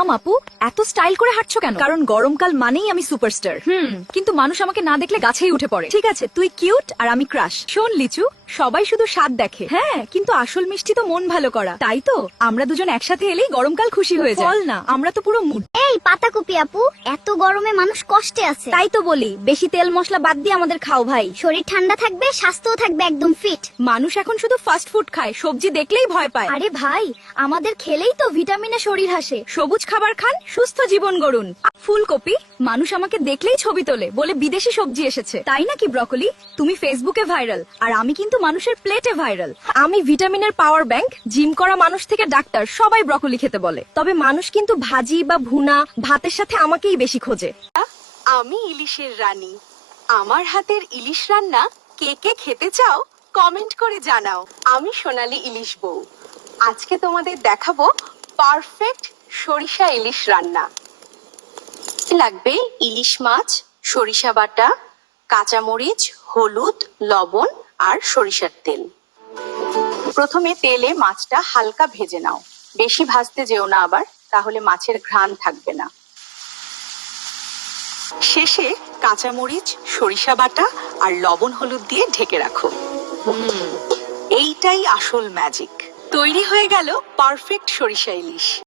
থাম আপু, এত স্টাইল করে হাঁটছো কেন? কারণ গরমকাল মানেই আমি সুপারস্টার। কিন্তু মানুষ আমাকে না দেখলে গাছেই উঠে পড়ে। ঠিক আছে, তুই কিউট আর আমি ক্রাশ। শোন লিচু, সবাই শুধু স্বাদ দেখে, হ্যাঁ, কিন্তু আসল মিষ্টি তো মন ভালো করা। তাই তো আমরা দুজন একসাথে এলেই গরমকাল খুশি হয়ে যায়। বল না, আমরা তো পুরো মুড। এই পাতাকপি আপু, এত গরমে মানুষ কষ্টে আছে। তাই তো বলি, বেশি তেল মশলা বাদ দিয়ে আমাদের খাও ভাই। শরীর ঠান্ডা থাকবে, স্বাস্থ্যও থাকবে একদম ফিট। মানুষ এখন শুধু ফাস্ট ফুড খায়, সবজি দেখলেই ভয় পায়। আরে ভাই, আমাদের খেলেই তো ভিটামিনে শরীর হাসে। সবুজ খাবার খান, সুস্থ জীবন গড়ুন। ফুলকপি, মানুষ আমাকে দেখলেই ছবি তোলে, বলে বিদেশি সবজি এসেছে। তাই নাকি ব্রকলি? তুমি ফেসবুকে ভাইরাল, আর আমি কিন্তু মানুষের প্লেটে ভাইরাল। আমি ভিটামিনের পাওয়ার ব্যাংক। জিম করা মানুষ থেকে ডাক্তার সবাই ব্রকলি খেতে বলে। তবে মানুষ কিন্তু ভাজি বা ভুনা ভাতের সাথে আমাকেই বেশি খোঁজে। আমি ইলিশের রানী। আমার হাতের ইলিশ রান্না কে কে খেতে চাও কমেন্ট করে জানাও। আমি সোনালী ইলিশ বউ। আজকে তোমাদের দেখাবো পারফেক্ট সরিষা ইলিশ রান্না। লাগবে ইলিশ মাছ, সরিষা বাটা, কাঁচামরিচ, হলুদ, লবণ আর সরিষার তেল। প্রথমে তেলে মাছটা হালকা ভেজে নাও, বেশি ভাজতে যেও না আবার, তাহলে মাছের ঘ্রাণ থাকবে না। শেষে কাঁচামরিচ, সরিষা বাটা আর লবণ হলুদ দিয়ে ঢেকে রাখো। এইটাই আসল ম্যাজিক। তৈরি হয়ে গেল পারফেক্ট সরিষা ইলিশ।